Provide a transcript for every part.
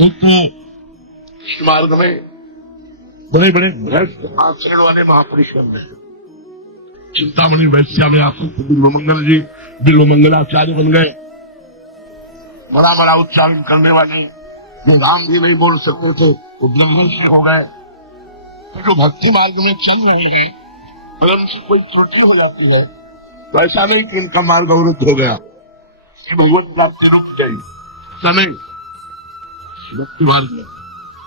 एक तो इस मार्ग में बड़े बड़े भ्रष्ट आचरण वाले महापुरुष बन गए। चिंतामणि वैश्या में आसक्त बिल्वमंगल जी बिल्वमंगलाचार्य बन गए। बड़ा बड़ा उच्चारण करने वाले जो राम भी नहीं बोल सकते थे वो बिल्वमंगल हो गए। तो जो भक्ति मार्ग में चल रहे हैं परम से कोई त्रुटि हो जाती है तो ऐसा नहीं कि इनका मार्ग अवरुद्ध हो गया, ये भगवत प्राप्ति रुक गई, समय भक्ति मार्ग में।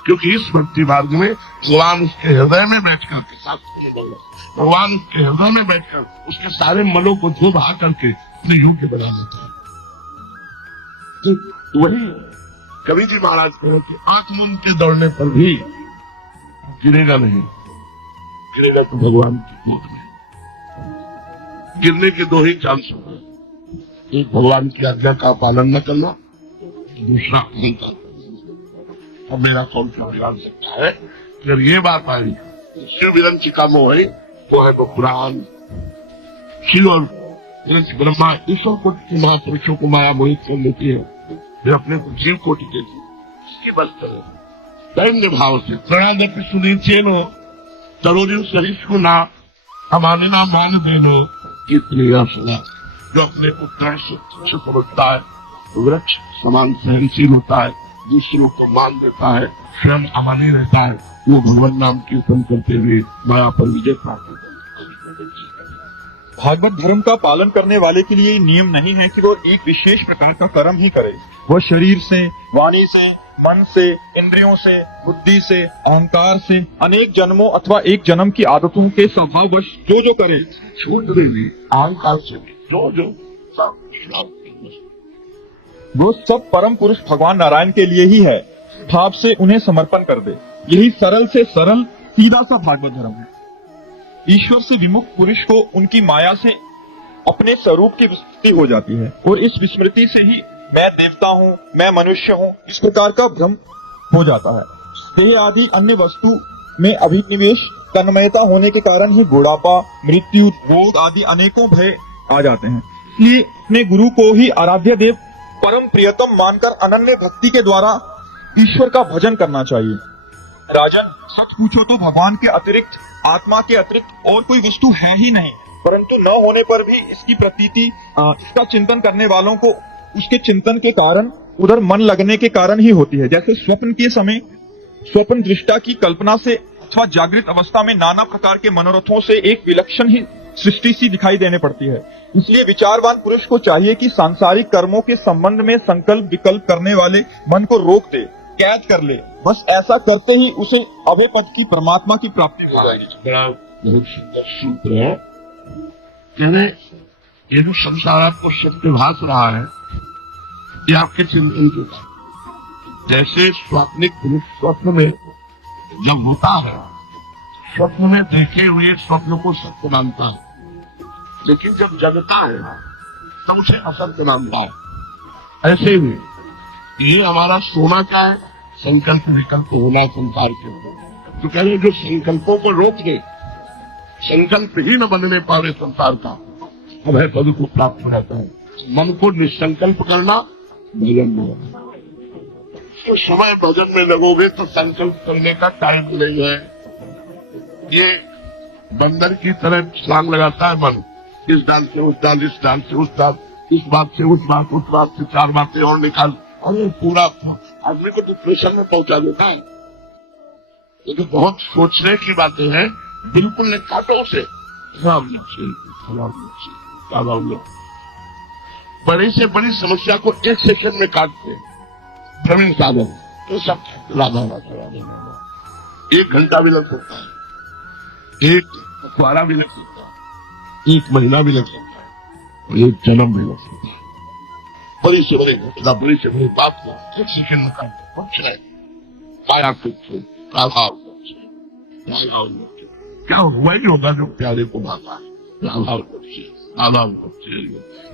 क्योंकि इस भक्ति मार्ग में भगवान उसके हृदय में बैठकर के शास्त्र में बोला, भगवान उसके हृदय में बैठकर उसके सारे मलों को धो बहा करके अपने योग्य बना लेता है। तो वही कवि जी महाराज कहे कि आत्मन के दौड़ने पर भी गिरेगा नहीं, गिरेगा तो भगवान की गोद में। गिरने के दो ही चांस होंगे, एक भगवान की आज्ञा का पालन न करना, दूसरा अहंकार। अब मेरा कौन सा बिगाड़ सकता है? अगर ये बात आई शिव विरंची का मोह है वो है पुराण। शिव और विरंची ब्रह्मा ईश्वर कोटि के महापुरुषों को माया मोहित कर लेती है, फिर अपने को जीव कोटि के इसकी बस करे दैन्य भाव से प्रणादपि सुनीचेनो तरोरिव सहिष्णु ना हमारे ना मान देनो। इतनी आशा जो अपने को तुच्छ समझता है, वृक्ष समान सहनशील होता है, दूसरों को मान देता है, स्वयं अमानी रहता है, वो भगवान नाम कीर्तन करते हुए माया पर विजय प्राप्त करता है। भागवत धर्म का पालन करने वाले के लिए नियम नहीं है कि वो एक विशेष प्रकार का कर्म ही करे। वह शरीर से, वाणी से, मन से, इंद्रियों से, बुद्धि से, अहंकार से, अनेक जन्मों अथवा एक जन्म की आदतों के स्वभाववश जो करे, छूट भी अहंकार से भी जो वो सब परम पुरुष भगवान नारायण के लिए ही है, भाव से उन्हें समर्पण कर दे। यही सरल से सरल सीधा सा भागवत धर्म है। ईश्वर से विमुख पुरुष को उनकी माया से अपने स्वरूप की विस्मृति हो जाती है और इस विस्मृति से ही मैं देवता हूँ, मैं मनुष्य हूँ, इस प्रकार का भ्रम हो जाता है। देह आदि अन्य वस्तु में अभिनिवेश तन्मयता होने के कारण ही बुढ़ापा, मृत्यु, रोग आदि अनेकों भय आ जाते हैं। इसलिए अपने गुरु को ही आराध्य देव परम प्रियतम मानकर अनन्य भक्ति के द्वारा ईश्वर का भजन करना चाहिए। राजन, सच पूछो तो भगवान के अतिरिक्त, आत्मा के अतिरिक्त और कोई वस्तु है ही नहीं, परंतु न होने पर भी इसकी प्रतीति इसका चिंतन करने वालों को उसके चिंतन के कारण, उधर मन लगने के कारण ही होती है। जैसे स्वप्न के समय स्वप्न दृष्टा की कल्पना से अथवा जागृत अवस्था में नाना प्रकार के मनोरथों से एक विलक्षण ही सृष्टि सी दिखाई देने पड़ती है। इसलिए विचारवान पुरुष को चाहिए कि सांसारिक कर्मों के संबंध में संकल्प विकल्प करने वाले मन को रोक दे, कैद कर ले। बस ऐसा करते ही उसे अभय पद की परमात्मा की प्राप्ति हो जाएगी। बड़ा बहुत सुंदर सूत्र है। कहने ये जो संसार आपको सत्य भास रहा है ये आपके चिंतन के कारण, जैसे स्वाप्निक पुरुष स्वप्न में जब होता है, स्वप्न में देखे हुए स्वप्न को सत्य मानता है, लेकिन जब जगता है तब उसे असत्य मानता है। ऐसे ही ये हमारा सोना क्या है? संकल्प विकल्प होना संसार के ऊपर। तो कह रहे जो संकल्पों को रोक दे, संकल्प ही न बनने पावे संसार का, अभय पद को प्राप्त हो जाता है। मन को निसंकल्प करना भजन में, तो समय भजन में लगोगे तो संकल्प करने का टाइम नहीं है। ये बंदर की तरह छलांग लगाता है मन, इस डाल से उस डाल, इस डाल से उस डाल, इस बात से उस बात, उस बात से चार बातें और निकाल, और ये पूरा आदमी को डिप्रेशन में पहुंचा देता है। ये तो बहुत सोचने की बातें हैं, बिल्कुल नहीं काटो से बड़ी से बड़ी समस्या को एक सेकंड में काटते प्रवीण साधन तो सब लाभ 1 घंटा भी लग सकता है, 1 पखवाड़ा भी लग सकता है, 1 महीना भी लग सकता है, और 1 जन्म भी लग सकता है। बड़ी से बड़ी घटना, बड़ी से बड़ी बात को 1 सेकंड में काटते कुछ नहीं। काया क्या हुआ ही होगा जो प्यारे को भाता है।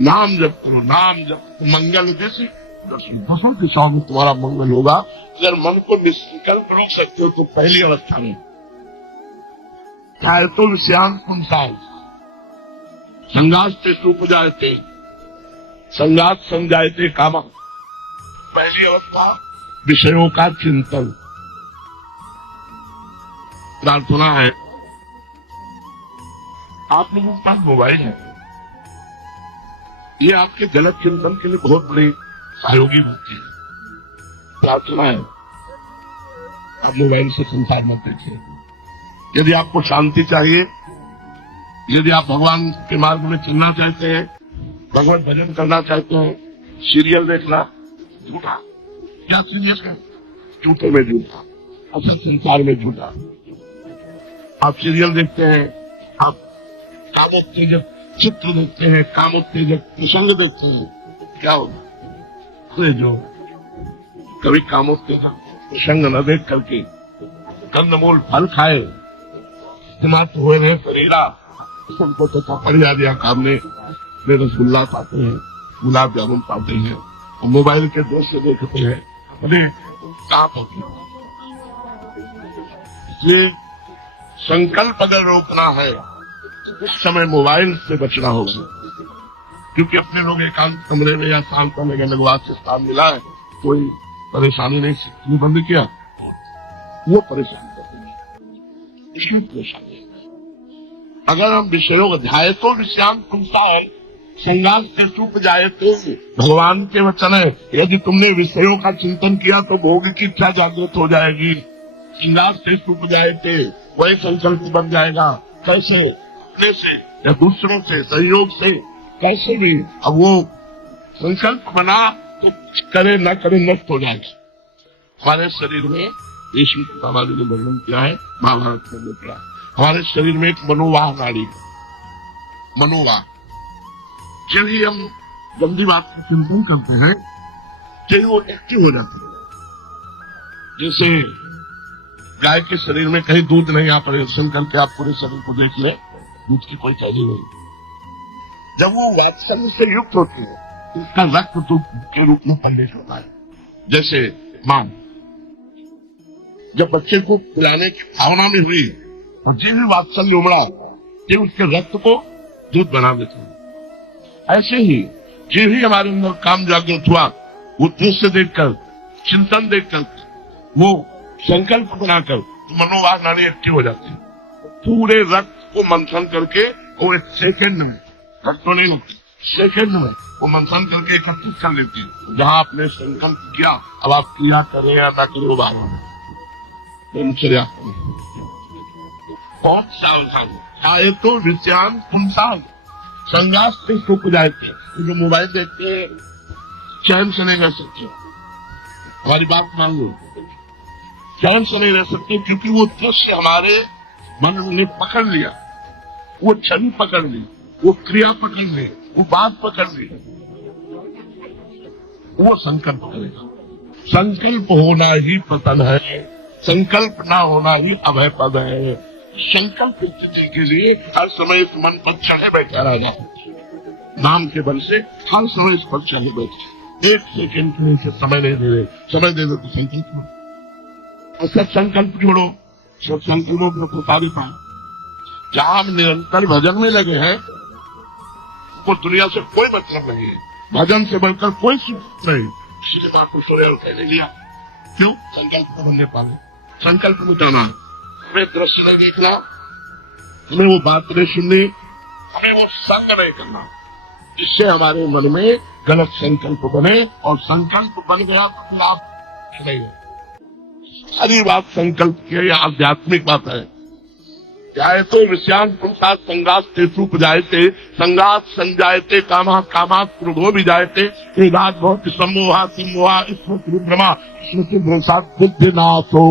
नाम जप करो, नाम जप मंगल जैसे 10 दिशाओं में तुम्हारा मंगल होगा। अगर मन को निष्कल्प रोक सकते हो तो पहली अवस्था में चाहे तो विषयान पुंसाल संगास्ते सुपजायते संगात संजायते कामा। पहली अवस्था विषयों का चिंतन। प्रार्थना है, आप लोगों का मोबाइल है, ये आपके गलत चिंतन के लिए बहुत बड़ी सहयोगी होती है। प्रार्थना है, आप मोबाइल से संसार मत देखिए। यदि आपको शांति चाहिए, यदि आप भगवान के मार्ग में चलना चाहते हैं, भगवान भजन करना चाहते हैं, सीरियल देखना झूठा, क्या सीरियल है? झूठे में झूठा, असल संसार में झूठा। आप सीरियल देखते हैं, आप कामोत्तेजक चित्र देखते हैं, कामोत्तेजक प्रसंग देखते हैं, क्या होगा? अरे जो कभी कामोत्तेजक प्रसंग न देख करके कंदमूल फल खाए, समाप्त हुए रहे शरीरा, सबको तो पड़ दिया काम में रसगुल्ला पाते हैं, गुलाब जामुन पाते हैं, और मोबाइल के दोस्त से देखते हैं, अरे कहाँ पहुंचे। इसलिए संकल्प अगर रोकना है तो उस समय मोबाइल से बचना होगा, क्योंकि अपने लोग एकांत कमरे में या शांत करने के लगवाद से स्थान मिला है, कोई परेशानी नहीं, बंद किया वो परेशान करते हैं, इसलिए परेशानी है। अगर हम विषयों ध्याय तो विषयांत पुंसाय संगास से सूप जाए, तो भगवान के वचन है, यदि तुमने विषयों का चिंतन किया तो भोग की इच्छा जागृत हो जाएगी। संगास से सूप जाए थे, वही संकल्प बन जाएगा। कैसे? अपने से या दूसरों से सहयोग से, कैसे भी। अब वो संकल्प बना तो करे न करे नष्ट हो जाएगा। हमारे शरीर में विष्णु बाबा जी ने वर्णन किया है, महाभारत में लिखा है, हमारे शरीर में एक मनोवाह नाड़ी, मनोवाह। जब ही हम गंदी बात का चिंतन करते हैं तो वो एक्टिव हो जाते हैं। जैसे गाय के शरीर में कहीं दूध नहीं, आप परीक्षण करके आप पूरे शरीर को देख ले, दूध की कोई कमी नहीं। जब वो वात्सल्य से युक्त होती है तो उसका रक्त दूध के रूप में प्रवेश होता है। जैसे मां जब बच्चे को पिलाने की भावना में हुई और जो भी वात्सल्य उमड़ा तो उसके रक्त को दूध बना देते हैं। ऐसे ही जो भी हमारे अंदर काम जागृत हुआ, उद्देश्य देखकर, चिंतन देखकर, वो संकल्प बनाकर मनोवाह नाड़ी एक्टिव हो जाती है। पूरे रक्त को मंथन करके वो एक सेकंड में, रक्त तो नहीं होती, सेकंड में वो मंथन करके एकत्रित कर लेती है। जहां आपने संकल्प किया, अब आप क्रिया करें या ना करें, वो बाहर होना बहुत सावधान। चाहे तो विषयान पुंसान संगास से सूख जाए थे। जो मोबाइल देखते हैं चैन से नहीं रह सकते, हमारी बात मान लो, चैन से नहीं रह सकते, क्योंकि वो दृश्य हमारे मन ने पकड़ लिया, वो छवि पकड़ ली, वो क्रिया पकड़ ली, वो बात पकड़ ली, वो संकल्प करेगा। संकल्प होना ही पतन है, संकल्प ना होना ही अभय पद है। संकल्प स्थिति के लिए हर समय इस मन पर चढ़े बैठा रहना, नाम के बल से हर समय इस पर चढ़े बैठे, एक सेकंड के लिए समय नहीं दे रहे, समय दे दो तो संकल्प। और सब संकल्प छोड़ो, सब संकल्पों को प्रसारित पाए। जहां हम निरंतर भजन में लगे हैं, वो दुनिया से कोई मतलब नहीं है, भजन से बढ़कर कोई सुख नहीं। इसलिए मां को सोए और कहने लिया, क्यों? संकल्प को बनने पाले, संकल्प मिटाना, हमें दृश्य नहीं देखना, हमें वो बात नहीं सुननी, हमें वो संग नहीं करना, जिससे हमारे मन में गलत संकल्प बने, और संकल्प बन गया तो लाभ नहीं है। सारी बात संकल्प की है, यह आध्यात्मिक बात है। जाए तो विषयान पुंसात संगास से सूप जायते, संगास संजायते कामा, कामात क्रोधो भी जायते, क्रोधात बहुत सम्मोहा, सम्मोहा स्मृति भ्रमा, स्मृति भ्रंशात बुद्धि नाशो।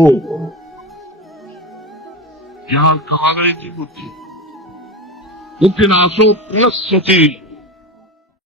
यहाँ कहा गई थी बुद्धि, बुद्धि नाशो प्लस्यति,